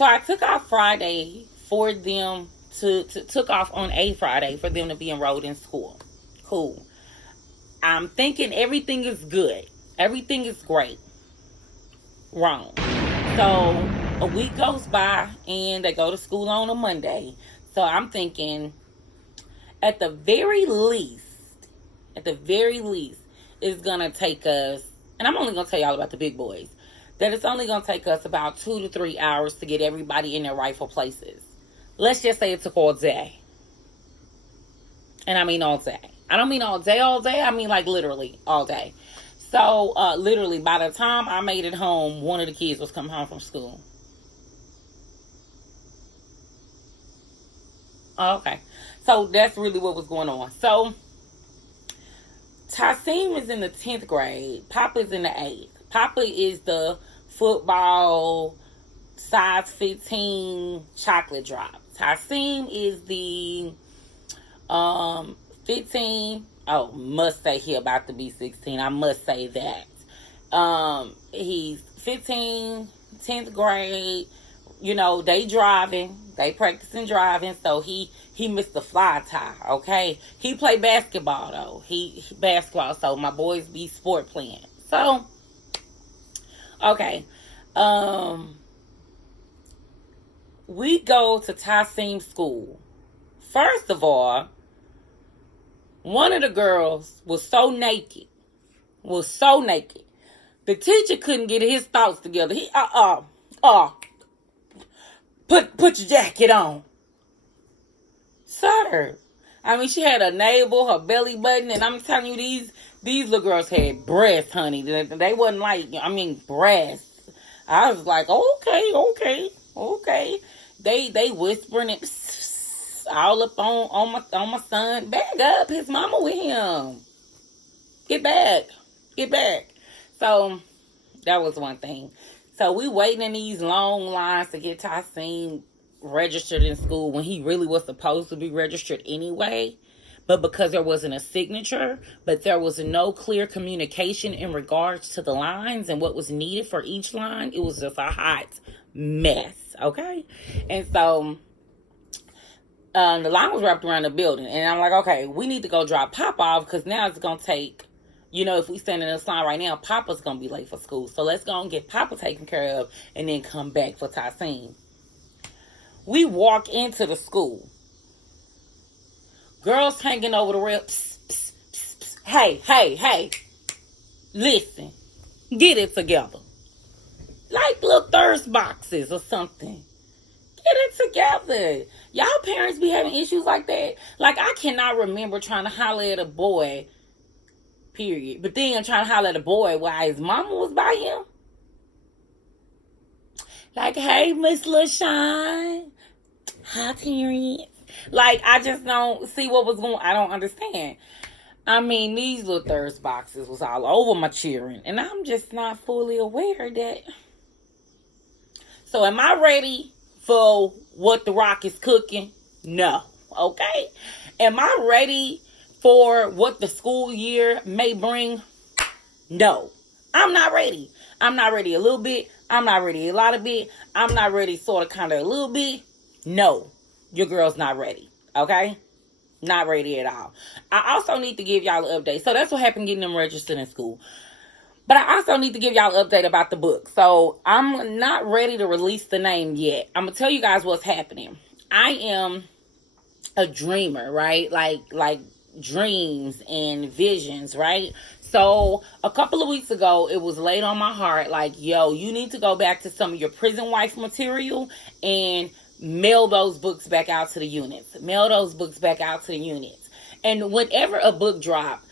So I took off Friday for them took off on a Friday for them to be enrolled in school. Cool. I'm thinking everything is good. Everything is great. Wrong. So a week goes by and they go to school on a Monday. So I'm thinking at the very least, it's going to take us, and I'm only going to tell y'all about the big boys, that it's only going to take us about 2 to 3 hours to get everybody in their rightful places. Let's just say it took all day. And I mean all day. I don't mean all day. I mean like literally all day. So literally by the time I made it home, one of the kids was coming home from school. Okay. So that's really what was going on. So Tasim is in the 10th grade. Papa's in the 8th. Papa is the football size 15 chocolate drop. Tasim is the 15. Oh, must say he about to be 16. I must say that. He's 15, 10th grade. You know, they driving. They practicing driving. So he missed the fly tie, okay? He play basketball, though. He basketball. So my boys be sport playing. So, okay. We go to Tasim school. First of all, one of the girls was so naked. The teacher couldn't get his thoughts together. He, put your jacket on. Sir. I mean, she had a navel, her belly button, and I'm telling you, these little girls had breasts, honey. They wasn't like, I mean, breasts. I was like, okay. They whispering it all up on my son. Back up, his mama with him. Get back. So that was one thing. So we waiting in these long lines to get Tasim registered in school when he really was supposed to be registered anyway. But because there wasn't a signature, but there was no clear communication in regards to the lines and what was needed for each line, it was just a hot mess, okay? And so the line was wrapped around the building. And I'm like, okay, we need to go drop Papa off because now it's going to take, you know, if we stand in this line right now, Papa's going to be late for school. So let's go and get Papa taken care of and then come back for Tasim. We walk into the school. Girls hanging over the rail. Psst, psst, psst, psst. Hey. Listen. Get it together. Like little thirst boxes or something. Get it together. Y'all parents be having issues like that? Like, I cannot remember trying to holler at a boy, period. But then trying to holler at a boy while his mama was by him. Like, hey, Miss LaShawn. Hi, Terrence. Like, I just don't see what was going on. I don't understand. I mean, these little thirst boxes was all over my cheering. And I'm just not fully aware that. So, am I ready for what the Rock is cooking? No. Okay? Am I ready for what the school year may bring? No. I'm not ready. I'm not ready a little bit. I'm not ready a lot of bit. I'm not ready sort of kind of a little bit. No. Your girl's not ready. Okay? Not ready at all. I also need to give y'all an update. So that's what happened getting them registered in school. But I also need to give y'all an update about the book. So I'm not ready to release the name yet. I'm going to tell you guys what's happening. I am a dreamer, right? Like dreams and visions, right? So a couple of weeks ago, it was laid on my heart like, yo, you need to go back to some of your prison wife material and mail those books back out to the units. And whenever a book drop,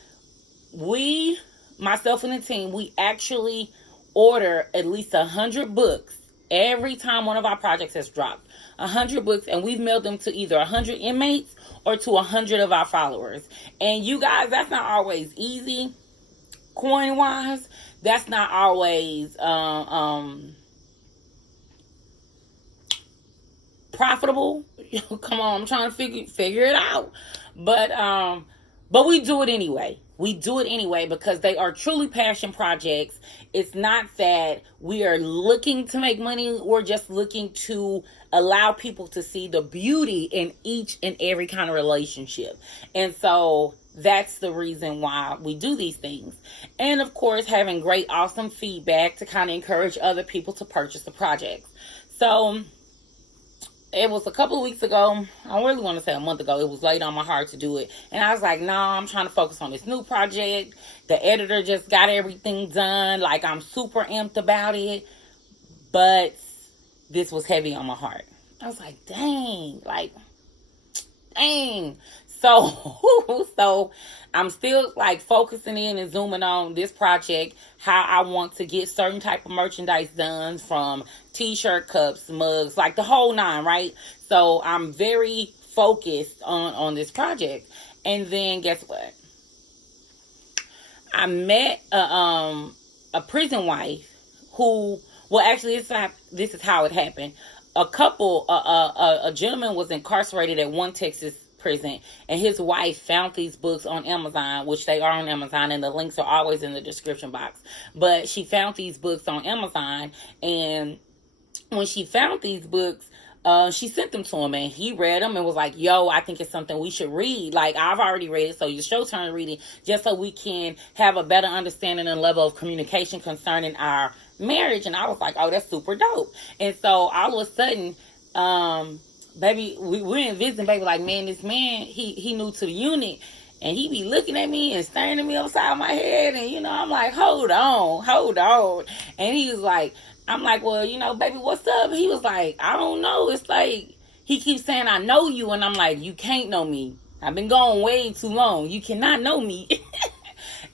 myself and the team, we actually order at least 100 books every time one of our projects has dropped. 100 books, and we've mailed them to either 100 inmates or to 100 of our followers. And you guys, that's not always easy, coin-wise. That's not always profitable. Come on, I'm trying to figure it out. But we do it anyway. We do it anyway because they are truly passion projects. It's not that we are looking to make money. We're just looking to allow people to see the beauty in each and every kind of relationship. And so that's the reason why we do these things. And of course, having great, awesome feedback to kind of encourage other people to purchase the projects. So it was a couple of weeks ago. I really want to say a month ago. It was laid on my heart to do it. And I was like, no, I'm trying to focus on this new project. The editor just got everything done. Like, I'm super amped about it. But this was heavy on my heart. I was like, dang. So I'm still like focusing in and zooming on this project, how I want to get certain type of merchandise done, from t-shirt, cups, mugs, like the whole nine, right? So I'm very focused on this project. And then guess what? I met a prison wife who, well, actually this is how it happened. A gentleman was incarcerated at one Texas prison, and his wife found these books on Amazon, which they are on Amazon, and the links are always in the description box. But she found these books on Amazon, and when she found these books, she sent them to him, and he read them and was like, yo, I think it's something we should read. Like, I've already read it, so it's your turn to read it, just so we can have a better understanding and level of communication concerning our marriage. And I was like, oh, that's super dope. And so all of a sudden, baby, we're in visiting, baby, like, man, this man, he new to the unit, and he be looking at me and staring at me upside my head, and, you know, I'm like, hold on. And he was like, I'm like, well, you know, baby, what's up? He was like, I don't know. It's like, he keeps saying, I know you. And I'm like, you can't know me. I've been gone way too long. You cannot know me.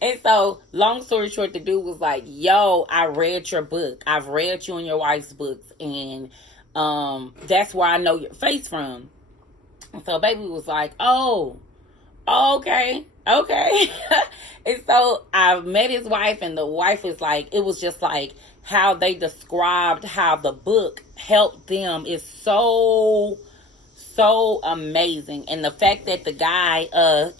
And so, long story short, the dude was like, yo, I read your book. I've read you and your wife's books. And that's where I know your face from. And so baby was like, oh, okay. And so I met his wife, and the wife was like, it was just like how they described how the book helped them is so amazing. And the fact that the guy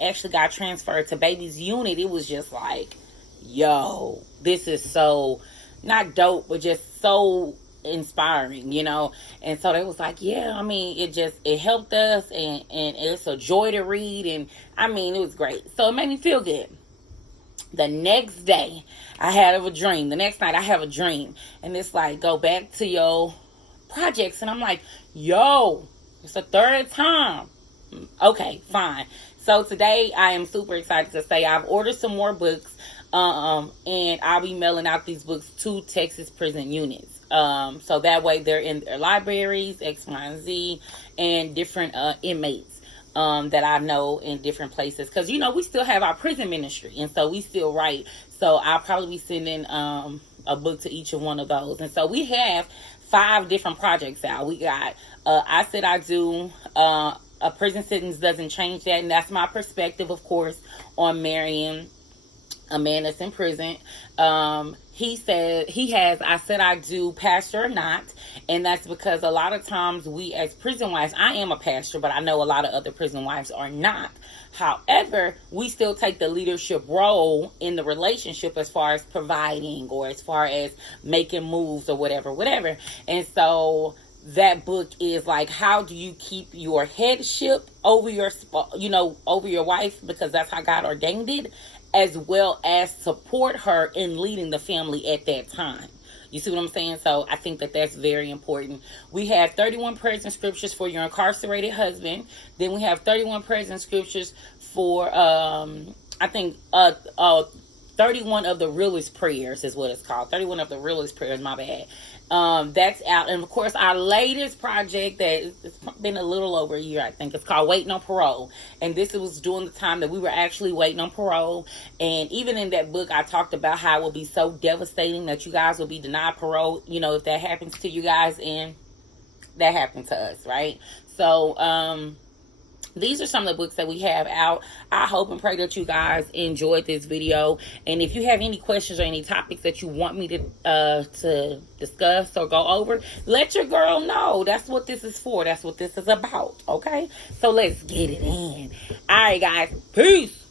actually got transferred to baby's unit, it was just like, yo, this is so not dope, but just so inspiring, you know. And so they was like, yeah, I mean, it helped us, and it's a joy to read, and I mean, it was great. So it made me feel good. The next day I had a dream. The next night I have a dream, and it's like, go back to your projects. And I'm like, yo, it's the third time. Okay, fine. So today I am super excited to say I've ordered some more books, and I'll be mailing out these books to Texas prison units. So that way they're in their libraries, X, Y, and Z, and different inmates that I know in different places. Because, you know, we still have our prison ministry, and so we still write. So I'll probably be sending a book to each of one of those. And so we have 5 different projects out. We got I Said I Do, a prison sentence doesn't change that, and that's my perspective, of course, on marrying a man that's in prison. He said he has I Said I Do, pastor or not, and that's because a lot of times we as prison wives, I am a pastor, but I know a lot of other prison wives are not. However, we still take the leadership role in the relationship as far as providing or as far as making moves or whatever. And so that book is like, how do you keep your headship over your wife, because that's how God ordained it, as well as support her in leading the family at that time. You see what I'm saying? So I think that that's very important. We have 31 prayers and scriptures for your incarcerated husband. Then we have 31 prayers and scriptures for, 31 of the realest prayers is what it's called. 31 of the realest prayers, my bad. That's out. And of course, our latest project that it's been a little over a year, I think, it's called Waiting on Parole. And this was during the time that we were actually waiting on parole. And even in that book, I talked about how it will be so devastating that you guys will be denied parole, you know, if that happens to you guys, and that happened to us, right? So, these are some of the books that we have out. I hope and pray that you guys enjoyed this video. And if you have any questions or any topics that you want me to discuss or go over, let your girl know. That's what this is for. That's what this is about. Okay? So let's get it in. All right, guys. Peace.